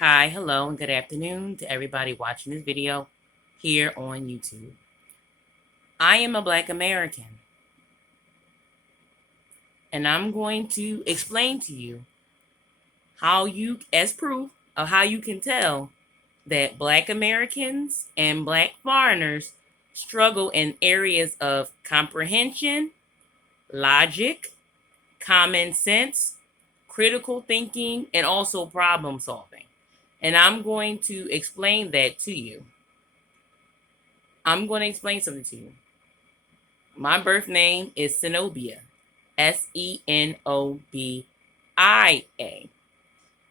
Hi, hello, and good afternoon to everybody watching this video here on YouTube. I am a Black American, and I'm going to explain to you as proof of how you can tell that Black Americans and Black foreigners struggle in areas of comprehension, logic, common sense, critical thinking, and also problem solving. And I'm going to explain that to you. I'm going to explain something to you. My birth name is Zenobia, Senobia.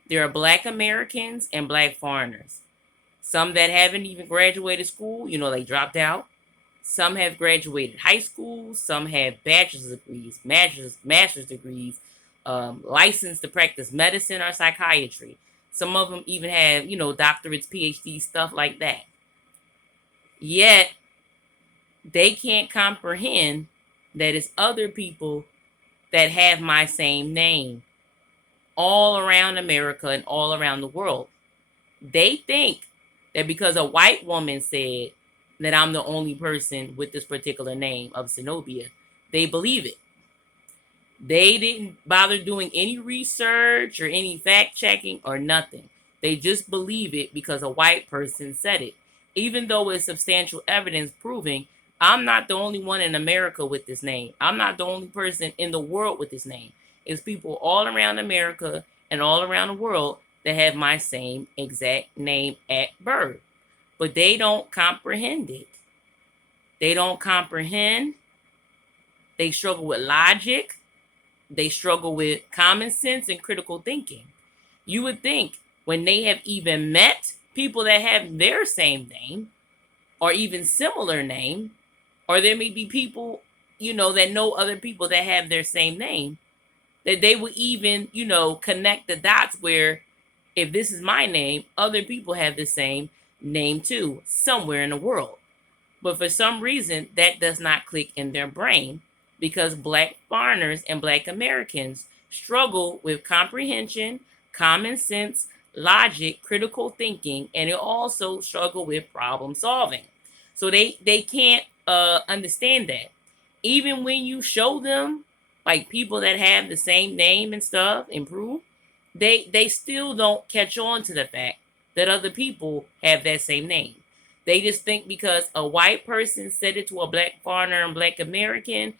There are Black Americans and Black foreigners. Some that haven't even graduated school, they dropped out. Some have graduated high school. Some have bachelor's degrees, master's degrees, licensed to practice medicine or psychiatry. Some of them even have, doctorates, PhDs, stuff like that. Yet, they can't comprehend that it's other people that have my same name all around America and all around the world. They think that because a white woman said that I'm the only person with this particular name of Zenobia, they believe it. They didn't bother doing any research or any fact checking or nothing. They just believe it because a white person said it, even though it's substantial evidence proving I'm not the only one in America with this name. I'm not the only person in the world with this name. It's people all around America and all around the world that have my same exact name at birth. But they don't comprehend it. They don't comprehend. They struggle with logic. They struggle with common sense and critical thinking. You would think when they have even met people that have their same name or even similar name, or there may be people, that know other people that have their same name, that they would even, connect the dots where if this is my name, other people have the same name too, somewhere in the world. But for some reason, that does not click in their brain because Black foreigners and Black Americans struggle with comprehension, common sense, logic, critical thinking, and they also struggle with problem solving. So they can't understand that. Even when you show them like people that have the same name and stuff improve, they still don't catch on to the fact that other people have that same name. They just think because a white person said it to a Black foreigner and Black American,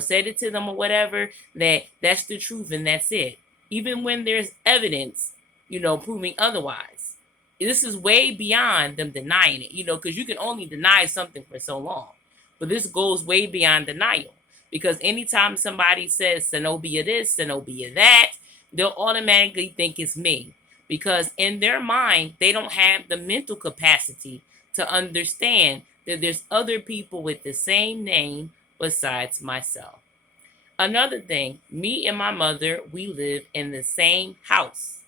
said it to them or whatever, that's the truth and that's it. Even when there's evidence, proving otherwise. This is way beyond them denying it, because you can only deny something for so long. But this goes way beyond denial. Because anytime somebody says Zenobia this, Zenobia that, they'll automatically think it's me. Because in their mind, they don't have the mental capacity to understand that there's other people with the same name besides myself. Another thing, me and my mother, we live in the same house.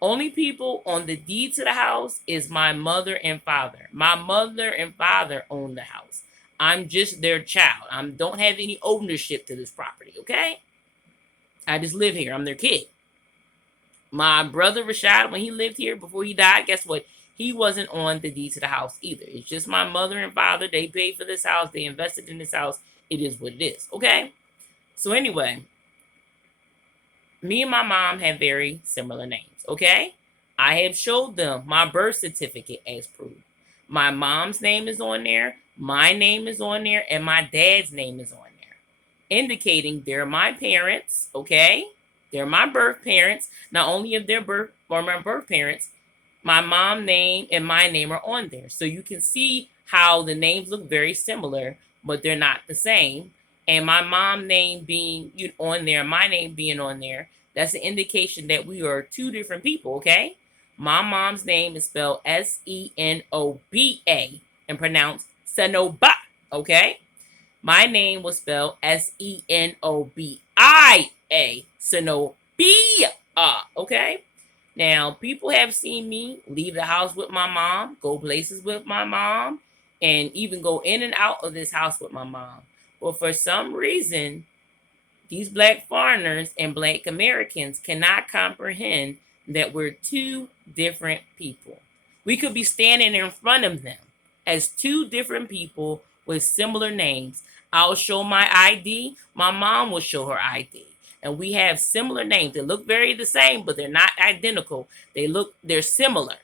Only people on the deed to the house is my mother and father. My mother and father own the house. I'm just their child. I don't have any ownership to this property, okay? I just live here. I'm their kid. My brother Rashad, when he lived here before he died, guess what? He wasn't on the deed to the house either. It's just my mother and father. They paid for this house. They invested in this house. It is what it is, okay? So anyway, me and my mom have very similar names, okay? I have showed them my birth certificate as proof. My mom's name is on there, my name is on there, and my dad's name is on there, indicating they're my parents, okay? They're my birth parents. Not only of their birth or my birth parents, my mom's name and my name are on there. So you can see how the names look very similar, but they're not the same. And my mom's name being on there, my name being on there, that's an indication that we are two different people, okay? My mom's name is spelled Senoba and pronounced Senoba, okay? My name was spelled Senobia, Senobia, okay? Now, people have seen me leave the house with my mom, go places with my mom, and even go in and out of this house with my mom. But for some reason, these Black foreigners and Black Americans cannot comprehend that we're two different people. We could be standing in front of them as two different people with similar names. I'll show my ID, my mom will show her ID. And we have similar names. They look very the same, but they're not identical. They're similar,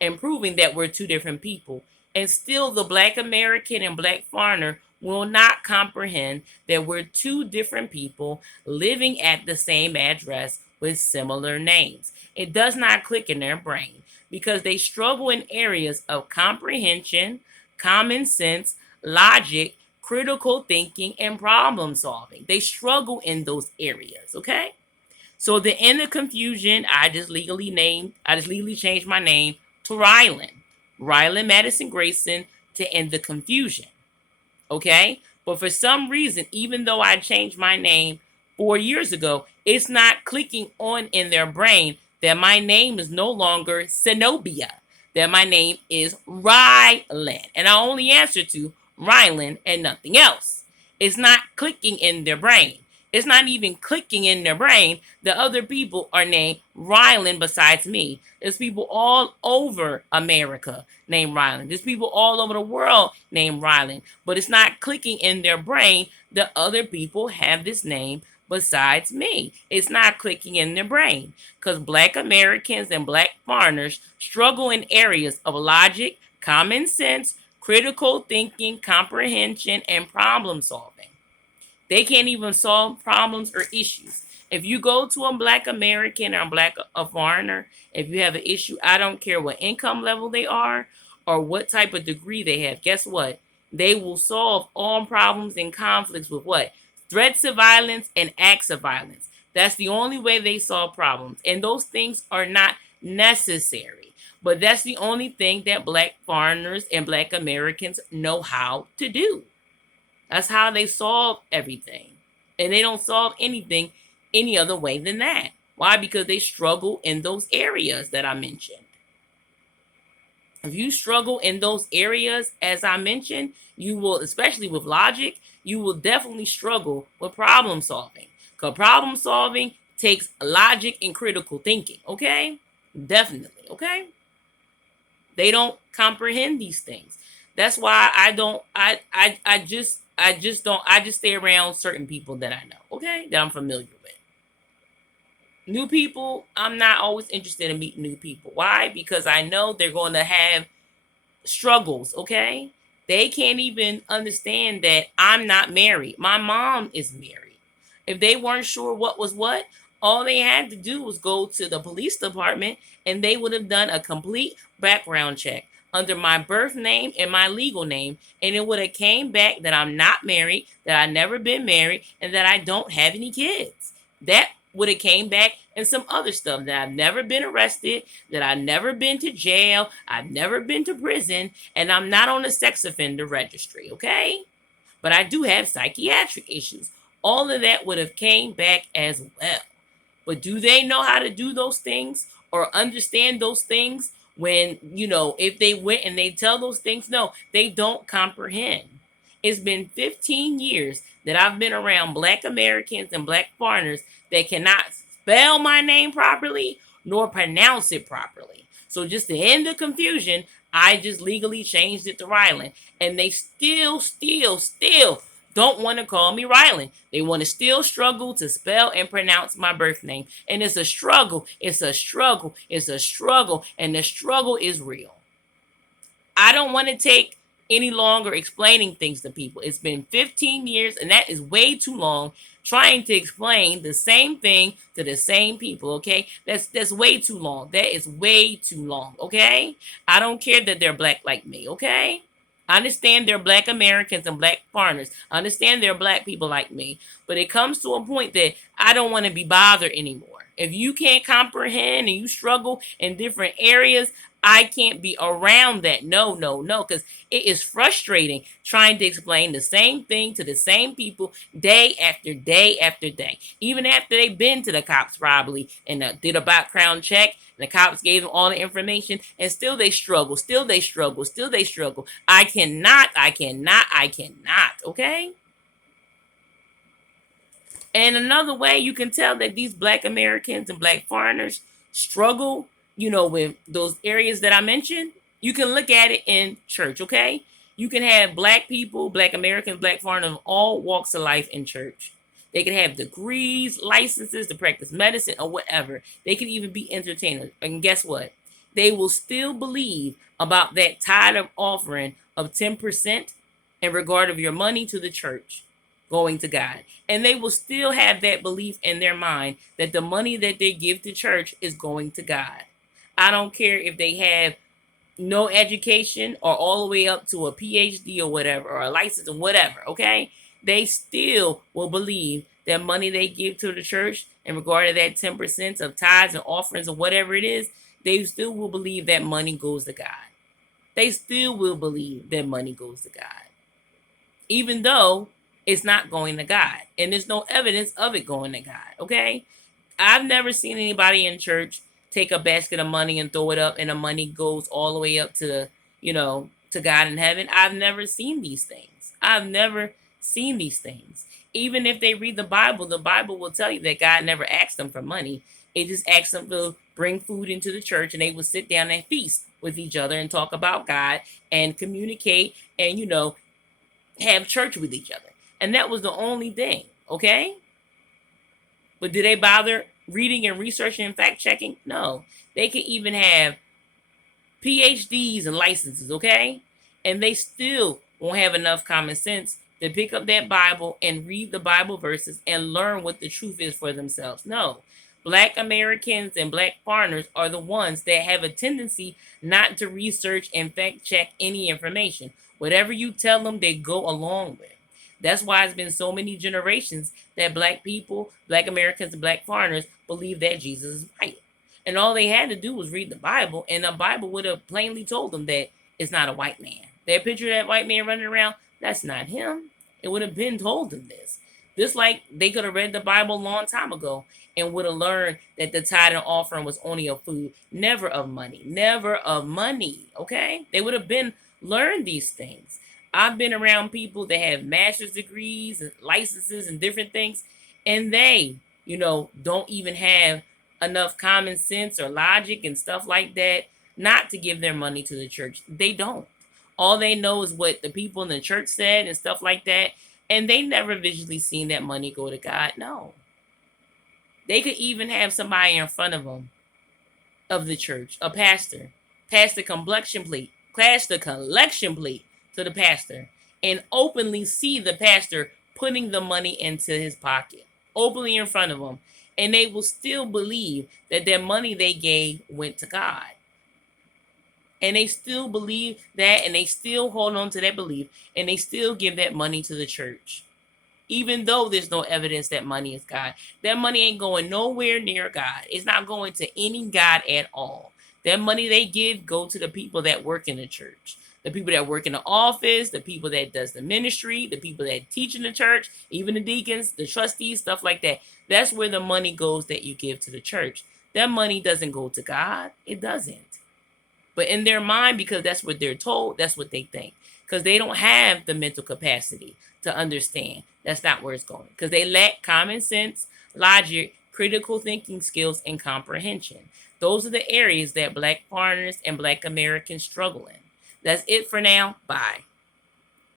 and proving that we're two different people. And still, the Black American and Black foreigner will not comprehend that we're two different people living at the same address with similar names. It does not click in their brain because they struggle in areas of comprehension, common sense, logic, critical thinking, and problem solving. They struggle in those areas, okay? So the end of confusion, I just legally changed my name to Rylan Madison Grayson, to end the confusion. Okay? But for some reason, even though I changed my name 4 years ago, it's not clicking on in their brain that my name is no longer Zenobia, that my name is Rylan. And I only answer to Rylan and nothing else. It's not clicking in their brain. It's not even clicking in their brain that other people are named Rylan besides me. There's people all over America named Rylan. There's people all over the world named Rylan. But it's not clicking in their brain that other people have this name besides me. It's not clicking in their brain because Black Americans and Black foreigners struggle in areas of logic, common sense, critical thinking, comprehension, and problem solving. They can't even solve problems or issues. If you go to a Black American or a foreigner, if you have an issue, I don't care what income level they are or what type of degree they have. Guess what? They will solve all problems and conflicts with what? Threats of violence and acts of violence. That's the only way they solve problems. And those things are not necessary. But that's the only thing that Black foreigners and Black Americans know how to do. That's how they solve everything. And they don't solve anything any other way than that. Why? Because they struggle in those areas that I mentioned. If you struggle in those areas, as I mentioned, you will, especially with logic, you will definitely struggle with problem solving. Because problem solving takes logic and critical thinking, okay? Definitely, okay? They don't comprehend these things. That's why I just stay around certain people that I know, okay? That I'm familiar with. New people, I'm not always interested in meeting new people. Why? Because I know they're going to have struggles, okay? They can't even understand that I'm not married. My mom is married. If they weren't sure what was what, all they had to do was go to the police department and they would have done a complete background check under my birth name and my legal name, and it would have came back that I'm not married, that I've never been married, and that I don't have any kids. That would have came back and some other stuff, that I've never been arrested, that I've never been to jail, I've never been to prison, and I'm not on the sex offender registry, okay? But I do have psychiatric issues. All of that would have came back as well. But do they know how to do those things or understand those things when, if they went and they tell those things? No, they don't comprehend. It's been 15 years that I've been around Black Americans and Black foreigners that cannot spell my name properly nor pronounce it properly. So just to end the confusion, I just legally changed it to Rylan. And they still don't want to call me Rylan. They want to still struggle to spell and pronounce my birth name. And it's a struggle. It's a struggle. It's a struggle. And the struggle is real. I don't want to take any longer explaining things to people. It's been 15 years, and that is way too long trying to explain the same thing to the same people, okay? That's way too long. That is way too long, okay? I don't care that they're Black like me, okay? I understand they're Black Americans and Black foreigners. I understand they're Black people like me. But it comes to a point that I don't want to be bothered anymore. If you can't comprehend and you struggle in different areas, I can't be around that. No, because it is frustrating trying to explain the same thing to the same people day after day after day. Even after they've been to the cops probably and did a background check, and the cops gave them all the information, and still they struggle, I cannot, okay? And another way you can tell that these Black Americans and Black foreigners struggle, with those areas that I mentioned, you can look at it in church, okay? You can have black people, black Americans, black foreigners of all walks of life in church. They can have degrees, licenses to practice medicine or whatever. They can even be entertainers. And guess what? They will still believe about that tithe of offering of 10% in regard of your money to the church going to God. And they will still have that belief in their mind that the money that they give to church is going to God. I don't care if they have no education or all the way up to a PhD or whatever, or a license or whatever, okay? They still will believe that money they give to the church in regard to that 10% of tithes and offerings or whatever it is, they still will believe that money goes to God. They still will believe that money goes to God, even though it's not going to God. And there's no evidence of it going to God, okay? I've never seen anybody in church take a basket of money and throw it up and the money goes all the way up to God in heaven. I've never seen these things. I've never seen these things. Even if they read the Bible will tell you that God never asked them for money. It just asked them to bring food into the church and they would sit down and feast with each other and talk about God and communicate and, have church with each other. And that was the only thing, okay? But did they bother reading and researching and fact checking? No. They could even have PhDs and licenses, okay? And they still won't have enough common sense to pick up that Bible and read the Bible verses and learn what the truth is for themselves. No. Black Americans and black foreigners are the ones that have a tendency not to research and fact check any information. Whatever you tell them, they go along with. That's why it's been so many generations that black people, black Americans, and black foreigners believe that Jesus is white. And all they had to do was read the Bible, and the Bible would have plainly told them that it's not a white man. That picture of that white man running around, that's not him. It would have been told them this. Just like they could have read the Bible a long time ago and would have learned that the tithe and offering was only of food, never of money, never of money. Okay? They would have been learned these things. I've been around people that have master's degrees and licenses and different things, and they, don't even have enough common sense or logic and stuff like that not to give their money to the church. They don't. All they know is what the people in the church said and stuff like that, and they never visually seen that money go to God. No. They could even have somebody in front of them of the church, a pastor, pass the collection plate, to the pastor, and openly see the pastor putting the money into his pocket, openly in front of them, and they will still believe that their money they gave went to God. And they still believe that, and they still hold on to that belief, and they still give that money to the church. Even though there's no evidence that money is God. That money ain't going nowhere near God. It's not going to any God at all. That money they give go to the people that work in the church. The people that work in the office, the people that does the ministry, the people that teach in the church, even the deacons, the trustees, stuff like that. That's where the money goes that you give to the church. That money doesn't go to God. It doesn't. But in their mind, because that's what they're told, that's what they think. Because they don't have the mental capacity to understand. That's not where it's going. Because they lack common sense, logic, critical thinking skills, and comprehension. Those are the areas that black foreigners and black Americans struggle in. That's it for now. Bye.